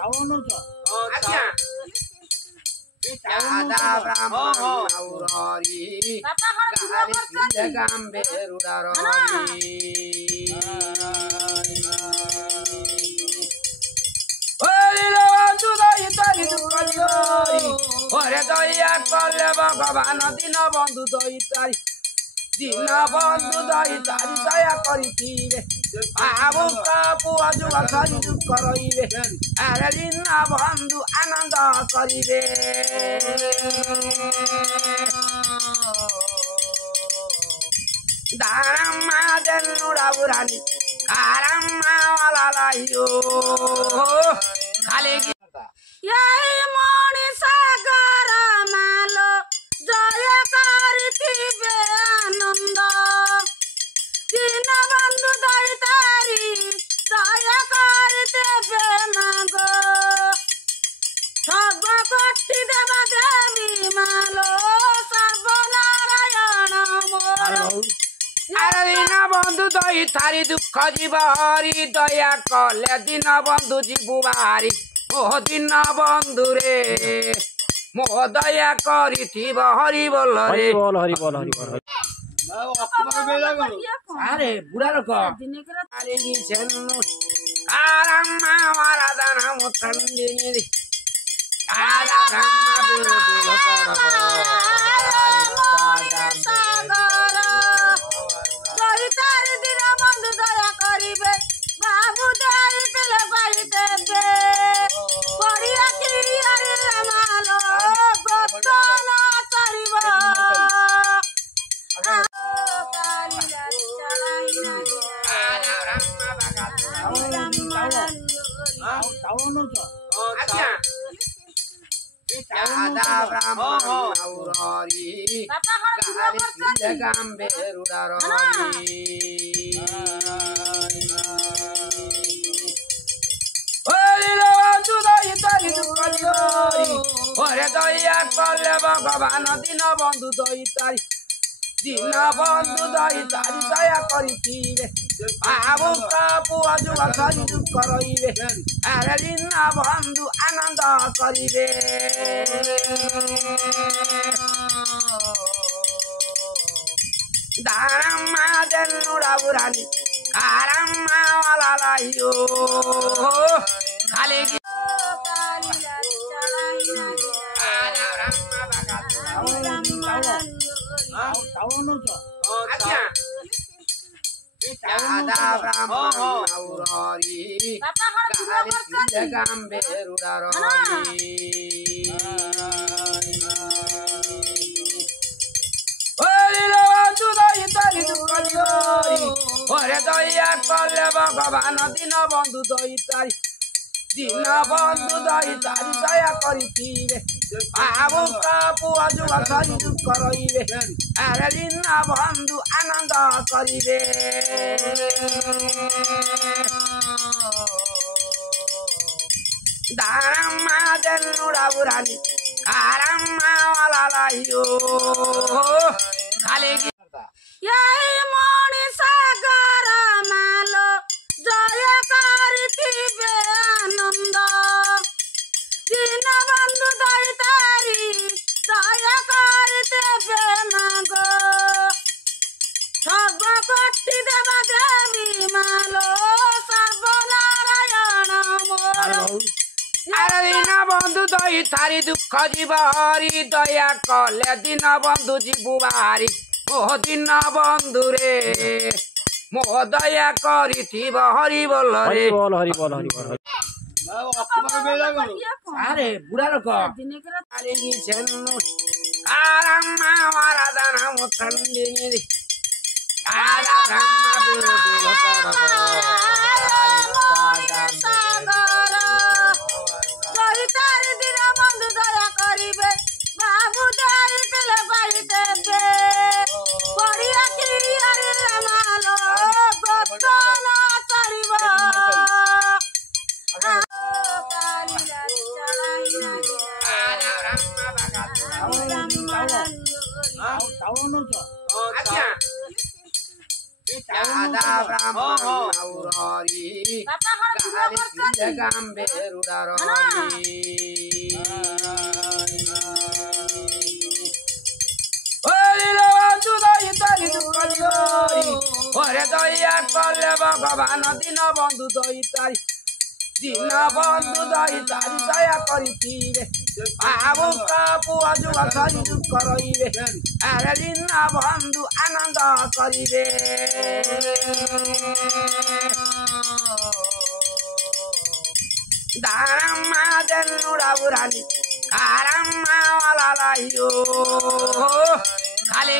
ଆଜ୍ଞା ରାଧା ବ୍ରାହ୍ମଣ ଆଉରି ଗାରେ ଗାମ୍ବେ ରୁଡ଼ାରି ওরে দয়া কলে ভগবান দিন বন্ধু দইতারি দিন বন্ধু দইতারি দয়া করিবে আবু পুয়া যুগ ধরি দুঃখ রইবে আরে দিন বন্ধু আনন্দ করিবে দারাম্মা দেনুড়া বুড়ানি কারাম্মা ওয়ালালাইও খালি মণিসাগর মালো জয় করিবে আনন্দ দিন বন্ধু দইতারি দয়া করিবে মাগ সর্বকটি দেবা দেবী মালো সর্বনারায়ণ মোর আরে দিন বন্ধু দইতারি দুঃখ জীব হরি দয়া কলে দিন বন্ধু জীবু বাহারি ও দিন বন্ধু রে মো দয়া করিথিব হরি বল রে আরে বুড়া লোক আরে গিয়েছেন কারাম্মা মারাদানা মুতন্দিনী কারাম্মা বিরোধী সাগর দইতারি দিন বন্ধু দয়া করিবে বাবু দইলে পাইতেবে পড়িয়া কি আরে মালো গতন করিব রাধা ব্রাহ্মণ আউরি গারে গাম্বে রুড়ারি ওরে দয়া কলে ভগবান দিন বন্ধু দইতারি দিন বন্ধু দইতারি দয়া করিবে আবু পুয়া যুগ ধরি দুঃখ রইবে আরে দিন বন্ধু আনন্দ করিবে দারাম্মা দেনুড়া বুড়ানি কারাম্মা ওয়ালালাইও খালি আজ্ঞা রাধা ব্রাহ্মণ আউরি গারে গাম্বে রুড়ারি ওরে দয়া কলে ভগবান দিন বন্ধু দইতারি দিন বন্ধু দইতারি দয়া করিথিবে আবু পুয়া যুগ ধরি দুঃখ রইবে আরে দিন বন্ধু আনন্দ করিবে দারাম্মা দেনুড়া বুড়ানি কারাম্মা ওয়ালালাইও খালি মণিসাগর মালো জয় করিবে আনন্দ দিন বন্ধু দইতারি দয়া করিবে মাগ সর্বকটি দেবা দেবী মালো সর্বনারায়ণ মোর আরে দিন বন্ধু দইতারি দুঃখ জীব হরি দয়া কলে দিন বন্ধু জীবু বাহারি ও দিন বন্ধু রে মো দয়া করিথিব হরি বল রে আরে বুড়া লোক আরে গিয়েছেন কারাম্মা মারাদানা মুতন্দিনী কারাম্মা বিরোধী সাগর দইতারি দিন বন্ধু দয়া করিবে বাবু দইলে পাইতেবে পড়িয়া কি আরে মালো গতন করিব আজ্ঞা রাধা ব্রাহ্মণ ମାଉରୀ ବାପା କଣ ଦୂର କରୁଛନ୍ତି? ଗାମ୍ବେ ରୁଡ଼ାର ବନ୍ଧୁ ଦଇ ତାରି ଦୁଃଖ ଜୋରି ଘରେ ଦୟା କଲେ ଭଗବାନ ଦିନ ବନ୍ଧୁ ଦଇ ତାରି ଦିନ ବନ୍ଧୁ ଦଇ ତାରି ଦୟା କରିଥିବେ ଭାବୁକ ପୁଅ ଯୁଗ ଧରି ଦୁଃଖ ରହିବେ ଆରେ ଦିନ ବନ୍ଧୁ ଆନନ୍ଦ କରିବେ ଦାରମା ଦେନୁଡ଼ା ବୁରାନି କାରମା ଲାଲାଇଓ ଖାଲି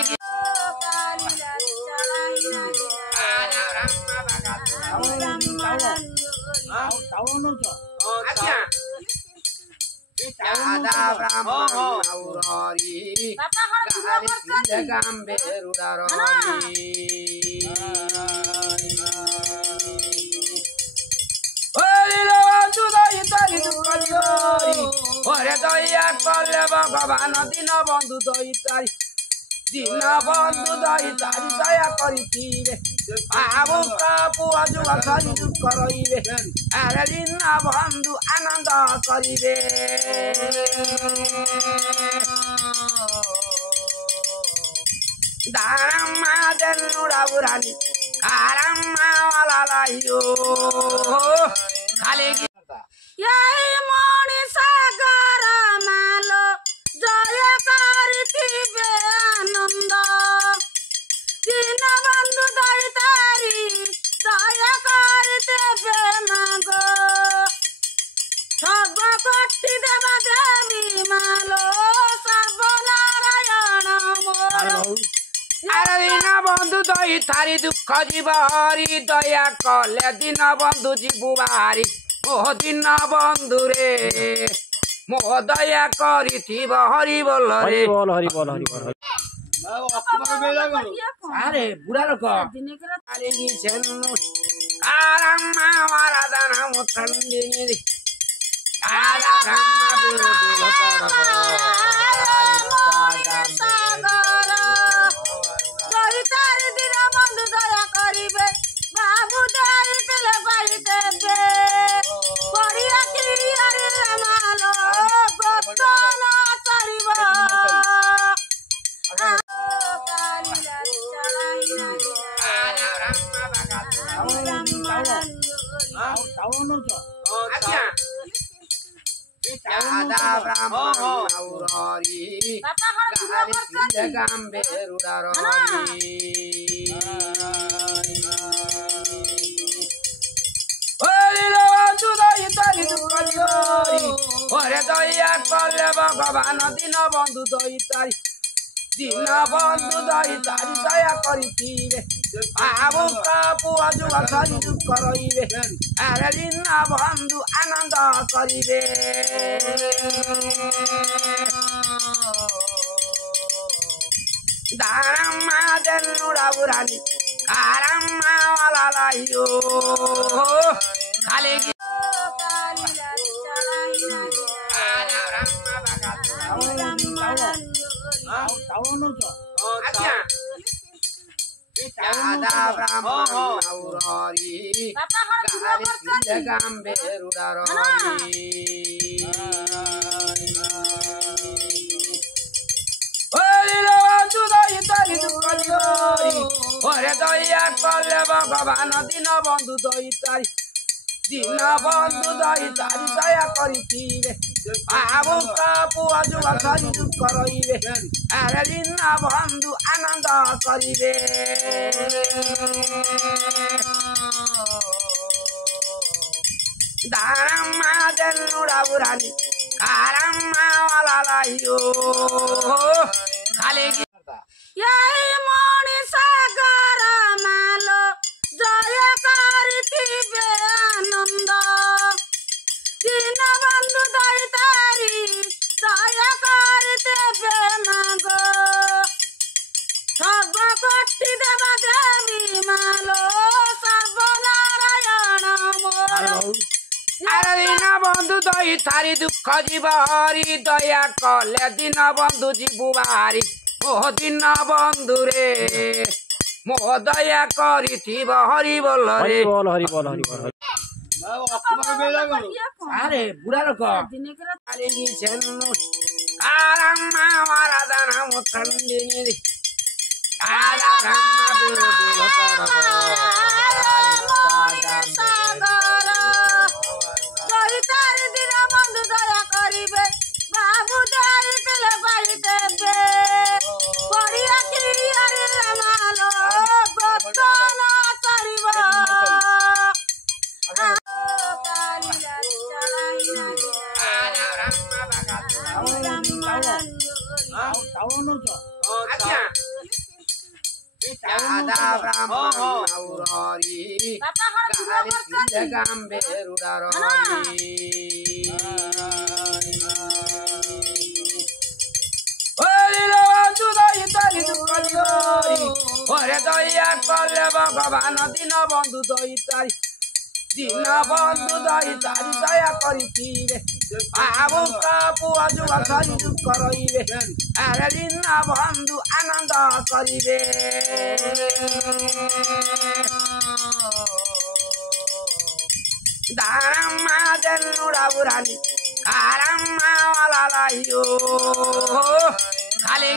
ଗାମ୍ବେ ରୁଡ଼ାର ଘରେ ଦୟା କଲେ ଭଗବାନ ଦିନ ବନ୍ଧୁ ଦଇ ତାରି ଦିନ ବନ୍ଧୁ ଦଇ ତାରି ଦୟା କରିଥିବେ ଭାବୁକ ପୁଅ ଯୁଗ ଧରି ଦୁଃଖ ରହିବେ ଆରେ ଦିନ ବନ୍ଧୁ ଆନନ୍ଦ କରିବେ ଦାରମା ଦେନୁଡ଼ା ବୁରାନି କାରମା ଲାଲାଇଓ ଖାଲି এই মଣିষ গর মালো জয় করিথিবে আনন্দ দিন বন্ধু দই তারি জয় করিতেবে মাগ সর্ব কটি দেবা দেবী মালো সর্বনারায়ণ মোর আরে দিন বন্ধু দই তারি দুঃখ জীব হরি দয়া কলে দিন বন্ধু জীবু বাহারি ମୋ ଦିନ ବନ୍ଧୁରେ ମୋ ଦୟା କରିଥିବ ହରି ବୋଲ ରେ ଆରେ ବୁଢା ଲୋକ ଆରାଧନା ମୋ ଥଣ୍ଡି বন্ধু দয়া করিবে বাবু দেইলে পাইতেবে পড়িয়া কি আরে মালো গতন চড়িব ଗାମ୍ବେ ରୁଡ଼ାର ঘরে দয়া কলে ভগবান দিন বন্ধু দই তারি দিন বন্ধু দই তারি দয়া କରିଥିବେ ভাବୁক পুଅ যুগ ধରି ଦୁଃଖ ରହିବେ ଆରେ ଦିନ ବନ୍ଧୁ ଆନନ୍ଦ କରିବେ ଦାରମା ଦେନୁଡ଼ା ବୁରାନି କାରମା ଲାଲାଇଓ ଖାଲି ଗାମ୍ବେ ରୁଡ଼ାର ঘরে দয়া কলে ভগবান দিন বন্ধু দই তারি দিন বন্ধু দই তারি দয়া କରିଥିବେ ভাবুক পুଅ ଯୁଗ ଧରି ଦୁଃଖ ରହିବେ ଆରେ ଦିନ ବନ୍ଧୁ ଆନନ୍ଦ କରିବେ ଦାରମା ଦେନୁଡ଼ା ବୁରାନି କାରମା ଲାଲାଇଓ ଖାଲି এই মଣିষ গর মালো জয় করিথিবে আনন্দ দিন বন্ধু দই তারি দয়া করিতেবে মাগ সর্ব কটি দেবা দেবী মালো সর্বনারায়ণ মোর আরে দিন বন্ধু দই তারি দুঃখ জীব হরি দয়া কলে দিন বন্ধু জীবু বাহারি ମୋ ଦିନ ବନ୍ଧୁରେ मोह दया करिथिब हरि बोल रे हरि बोल हरि बोल हरि बोल अरे बुढ़ा लोक दिने के रात अरे गिसेनु आरामा वरदान मुतंदिनि आरामा बिरुदु सागर जय तार दिन बंधु दया करिबे बाबू दया तिले पाइते बे परिया की अरे मालो गोतन करिबा काली आज्ञा दादा ब्राह्मण औररी गारे गाम्बे रुडाररी ओरे बंधु दई तारी दुख दियोरी ओरे दया कले भगवान दिन बंधु दई तारी दिन बंधु दई तारी दया करिथिबे बाबू का पुआ जुआ धरी दुख रहिबे अरे दिन बंधु आनंद करिबे दारमा देनुडा बुरानी कारमा वाला लाइयो खाली